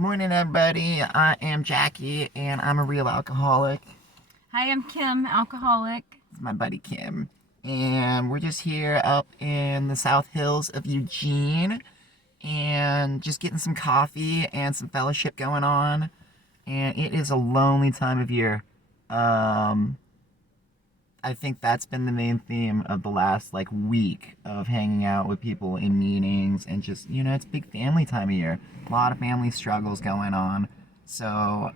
Morning, everybody. I am Jackie, and I'm a real alcoholic. Hi, I'm Kim, alcoholic. It's my buddy Kim, and we're just here up in the South Hills of Eugene, and just getting some coffee and some fellowship going on. And it is a lonely time of year. Um, I think that's been the main theme of the last like week of hanging out with people in meetings and just it's big family time of year. A lot of family struggles going on. So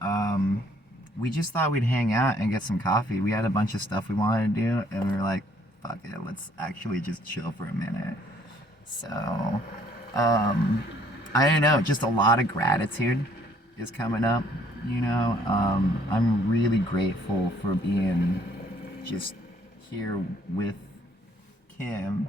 we just thought we'd hang out and get some coffee. We had a bunch of stuff we wanted to do, and we were like, "Fuck it, let's actually just chill for a minute." So I don't know, just a lot of gratitude is coming up. I'm really grateful for being just here with Kim.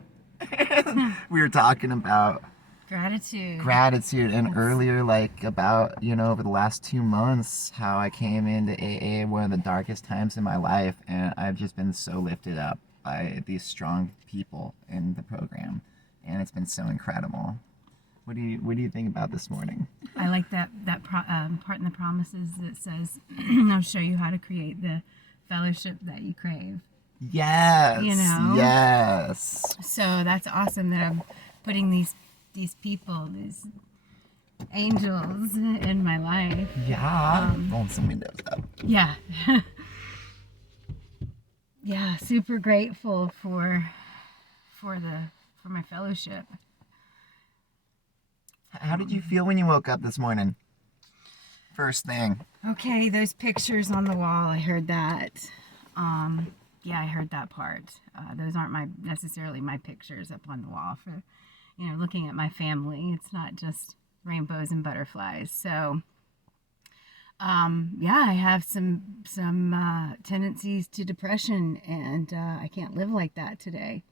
We were talking about Gratitude. and earlier, like, about over the last 2 months, how I came into AA, one of the darkest times in my life, and I've just been so lifted up by these strong people in the program, and it's been so incredible. What do you think about this morning? I like part in the promises that says, "I'll show you how to create the fellowship that you crave." Yes. You know? Yes. So that's awesome that I'm putting these people, these angels in my life. Yeah. Rolling some windows up. Yeah. Yeah, super grateful for my fellowship. How did you feel when you woke up this morning? First thing. Okay, those pictures on the wall, I heard that. Yeah, I heard that part. Those aren't necessarily my pictures up on the wall for, looking at my family. It's not just rainbows and butterflies. So, yeah, I have some tendencies to depression, and I can't live like that today.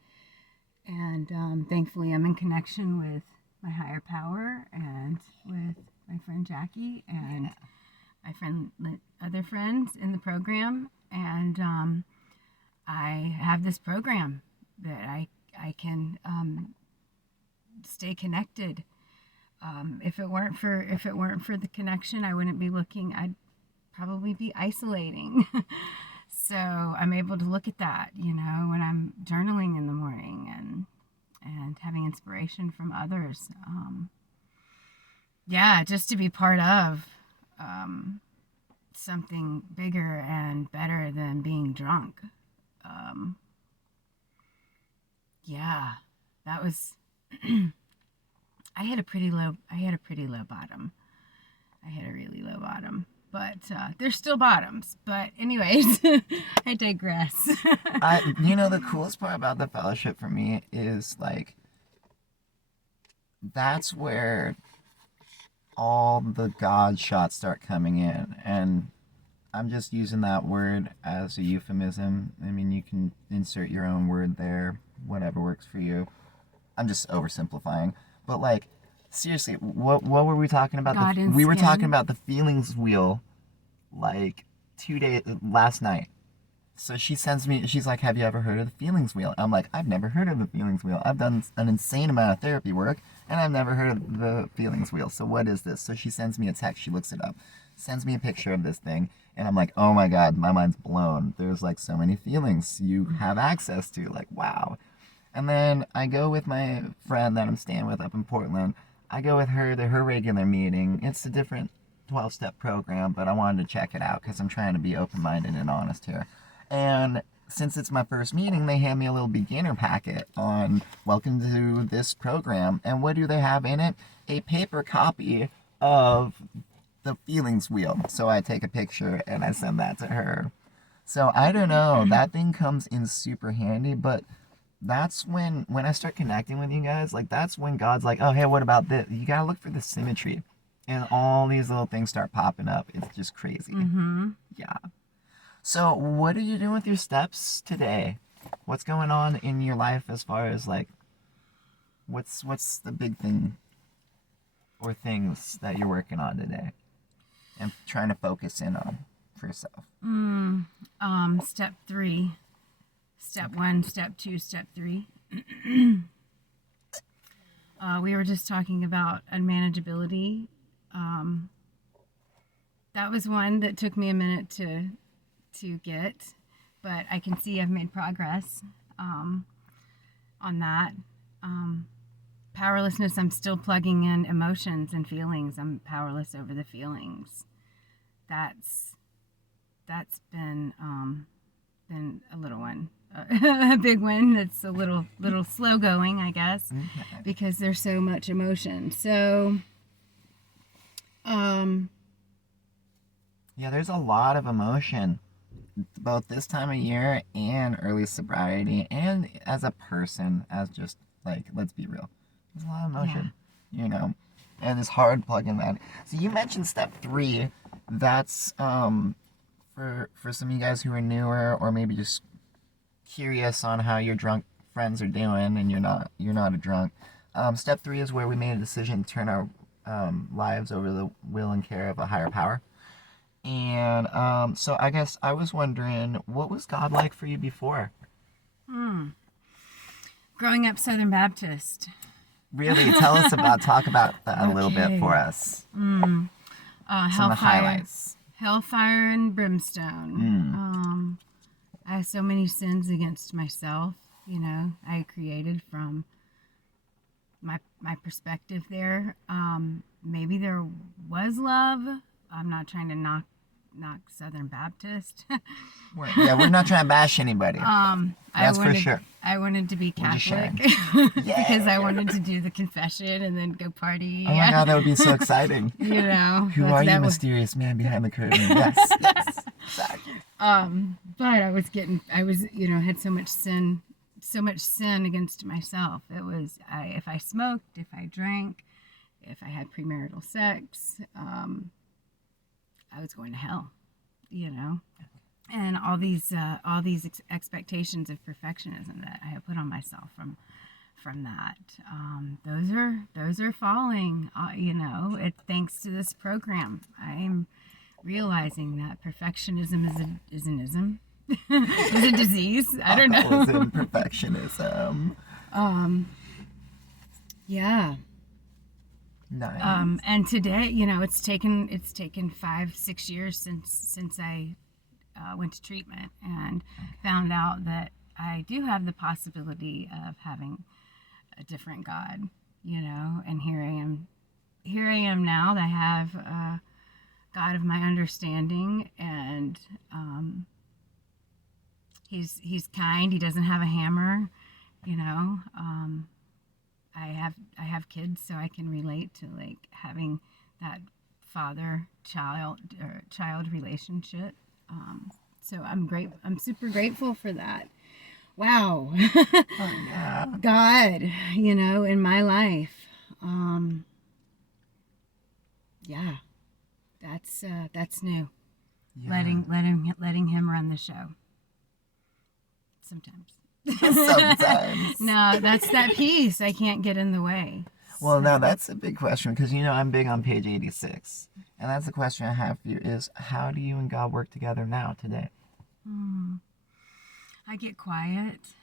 And thankfully, I'm in connection with my higher power and with my friend Jackie and my other friends in the program, and I have this program that I can stay connected. If it weren't for the connection, I wouldn't be looking. I'd probably be isolating. So I'm able to look at that, when I'm journaling in the morning and having inspiration from others. Yeah, just to be part of something bigger and better than being drunk. Yeah, that was. I had a pretty low bottom. I had a really low bottom, but there's still bottoms. But anyways, I digress. The coolest part about the fellowship for me is like that's where all the God shots start coming in, and I'm just using that word as a euphemism. I mean, you can insert your own word there, whatever works for you. I'm just oversimplifying, but like seriously, what were we talking about? We were talking about the feelings wheel, like 2 days last night. So she sends me, she's like, "Have you ever heard of the feelings wheel?" I'm like, "I've never heard of the feelings wheel. I've done an insane amount of therapy work, and I've never heard of the feelings wheel. So what is this?" So she sends me a text, she looks it up, sends me a picture of this thing, and I'm like, "Oh my God, my mind's blown. There's like so many feelings you have access to. Like, wow." And then I go with my friend that I'm staying with up in Portland. I go with her to her regular meeting. It's a different 12-step program, but I wanted to check it out because I'm trying to be open-minded and honest here. And since it's my first meeting, they hand me a little beginner packet on welcome to this program. And what do they have in it? A paper copy of the feelings wheel. So I take a picture and I send that to her. So I don't know, that thing comes in super handy, but that's when I start connecting with you guys, like that's when God's like, "Oh, hey, what about this?" You gotta look for the symmetry, and all these little things start popping up. It's just crazy. Yeah. So what are you doing with your steps today? What's going on in your life as far as like what's the big thing or things that you're working on today and trying to focus in on for yourself? Step 3. Step 1, step 2, step 3. We were just talking about unmanageability. that was one that took me a minute to get, but I can see I've made progress on that. Um, Powerlessness, I'm still plugging in emotions and feelings. I'm powerless over the feelings. That's been a little one, a big one. That's a little slow going, I guess, Okay. because there's so much emotion. So, Yeah, there's a lot of emotion, both this time of year and early sobriety, and as a person, as just like, let's be real, there's a lot of yeah. emotion, you know, and it's hard plugging that. So you mentioned step 3. That's for some of you guys who are newer, or maybe just curious on how your drunk friends are doing, and you're not a drunk. Step 3 is where we made a decision to turn our lives over the will and care of a higher power. And so I guess I was wondering, what was God like for you before? Growing up Southern Baptist. Really, talk about that a little bit for us. Some of the highlights. Hellfire and brimstone. I have so many sins against myself. I created from my perspective there. Maybe there was love. I'm not trying to knock Southern Baptist. We're not trying to bash anybody. That's for sure. I wanted to be Catholic because I wanted to do the confession and then go party. Oh my God, that would be so exciting. Who are you, mysterious man behind the curtain? Yes, exactly. But I was had so much sin against myself. It was if I smoked, if I drank, if I had premarital sex, I was going to hell, and all these expectations of perfectionism that I have put on myself from that. Those are falling. Thanks to this program, I am realizing that perfectionism is an ism. Is a disease. I don't know. Perfectionism. Yeah. Nice. And today, it's taken 5-6 years since I went to treatment and found out that I do have the possibility of having a different God, and here I am now. I have a God of my understanding, and he's kind. He doesn't have a hammer, I have kids, so I can relate to like having that father child relationship. So I'm super grateful for that. Wow. Oh, yeah. God, in my life. Yeah. That's new. Yeah. Letting him run the show. Sometimes. Sometimes. No, that's that piece. I can't get in the way. Well, now that's a big question, because I'm big on page 86, and that's the question I have for you: is how do you and God work together now today? I get quiet.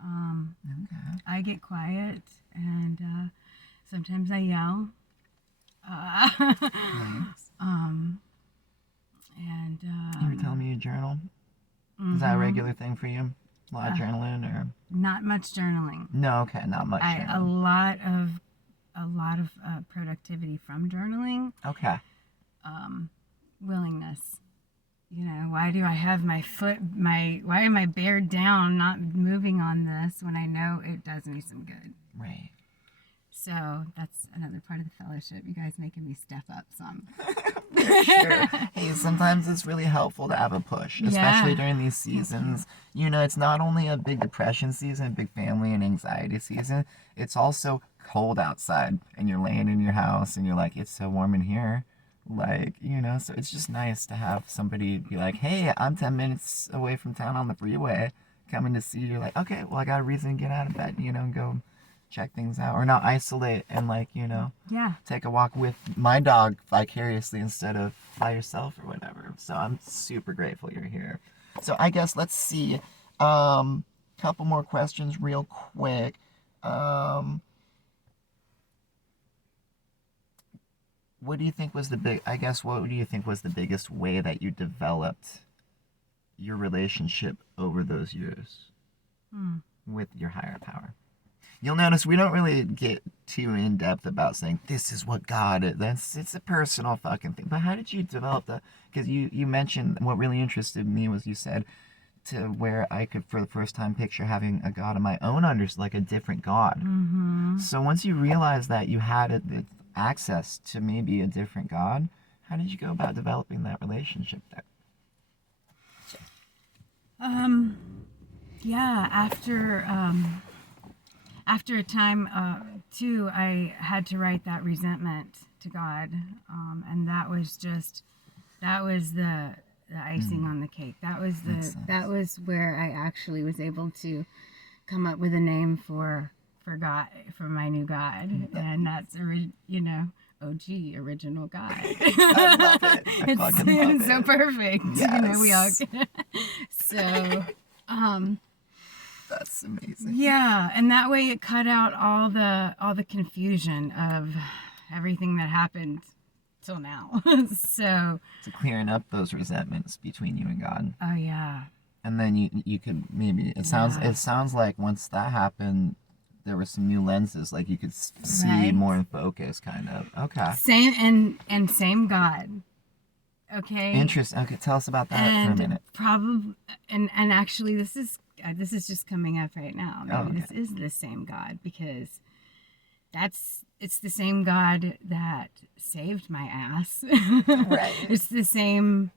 Okay. I get quiet, and sometimes I yell. Nice. And You were telling me you journal. Is that a regular thing for you? A lot of journaling, or not much journaling? no? Okay, not much. A lot of productivity from journaling. Okay. Willingness. Why do I have why am I bared down, not moving on this when I know it does me some good? Right. So that's another part of the fellowship. You guys making me step up some. For sure. Hey, sometimes it's really helpful to have a push, especially during these seasons. It's not only a big depression season, a big family and anxiety season, it's also cold outside, and you're laying in your house and you're like, it's so warm in here. Like, so it's just nice to have somebody be like, hey, I'm 10 minutes away from town on the freeway, coming to see you. You're like, okay, well, I got a reason to get out of bed, and go check things out, or not isolate and take a walk with my dog vicariously instead of by yourself or whatever. So I'm super grateful you're here. So I guess let's see, couple more questions real quick. what do you think was the big? I guess what do you think was the biggest way that you developed your relationship over those years Hmm. with your higher power? You'll notice we don't really get too in depth about saying this is what God is. It's a personal fucking thing. But how did you develop that? Because you mentioned what really interested me was you said to where I could for the first time picture having a God of my own under like a different God. Mm-hmm. So once you realized that you had access to maybe a different God, how did you go about developing that relationship there? Um, yeah, after a time, too, I had to write that resentment to God, and that was the icing on the cake. Makes sense. That was where I actually was able to come up with a name for God, for my new God, and that's OG, original God. I love it. I fucking love It's so it. perfect. Yes. We all so. That's amazing. Yeah, and that way it cut out all the confusion of everything that happened till now. So, To clearing up those resentments between you and God. oh yeah, And then you could maybe yeah, it sounds like once that happened there were some new lenses like you could see right. more in focus kind of. Okay. Same and same God. Okay, Interesting. Okay, tell us about that for a and minute. probably and actually this is just coming up right now. Oh, Maybe okay. this is the same God because it's the same God that saved my ass. Right. It's the same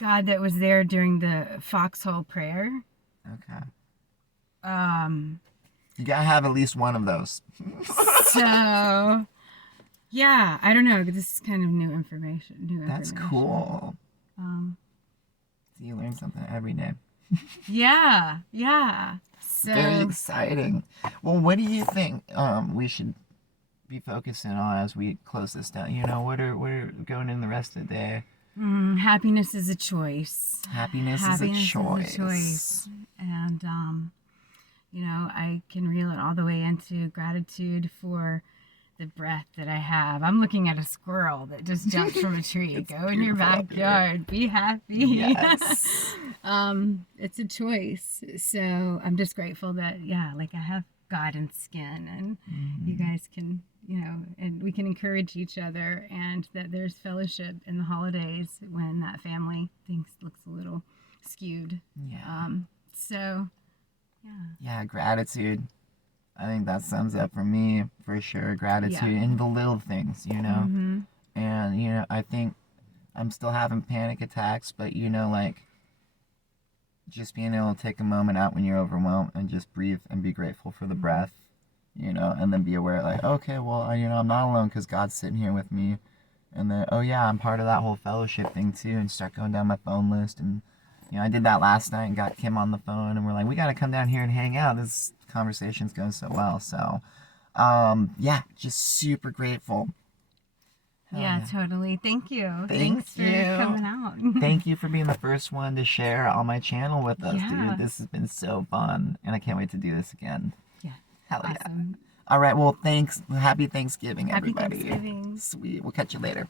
God that was there during the foxhole prayer. Okay. Um, You gotta have at least one of those. so yeah, I don't know. This is kind of new information. That's cool. Um, So you learn something every day. yeah, yeah. Very So exciting. Well, what do you think we should be focusing on as we close this down? You know, what are going in the rest of the day? happiness is a choice. Happiness is a Happiness choice. is a choice, and I can reel it all the way into gratitude for the breath that I have. I'm looking at a squirrel that just jumped from a tree. Go in your backyard. Be happy. Yes. It's a choice. So I'm just grateful that, yeah, like I have God in skin and you guys can, and we can encourage each other and that there's fellowship in the holidays when that family thing looks a little skewed. Yeah. So, yeah. Yeah, gratitude. I think that sums up for me for sure. Gratitude Yeah. in the little things, you know. Mm-hmm. And I think I'm still having panic attacks, but like just being able to take a moment out when you're overwhelmed and just breathe and be grateful for the breath, and then be aware like, okay, well, I'm not alone because God's sitting here with me, and then oh yeah, I'm part of that whole fellowship thing too, and start going down my phone list. And I did that last night and got Kim on the phone, and we're like, we got to come down here and hang out. This conversation's going so well. So yeah, just super grateful. Hell Yeah, totally. Thank you. Thank Thanks for you. coming out. Thank you for being the first one to share on my channel with us, Yeah. dude. This has been so fun, and I can't wait to do this again. Yeah. Hell yeah. Awesome. All right, well, thanks. Happy Thanksgiving, Happy everybody. Thanksgiving. Sweet. We'll catch you later.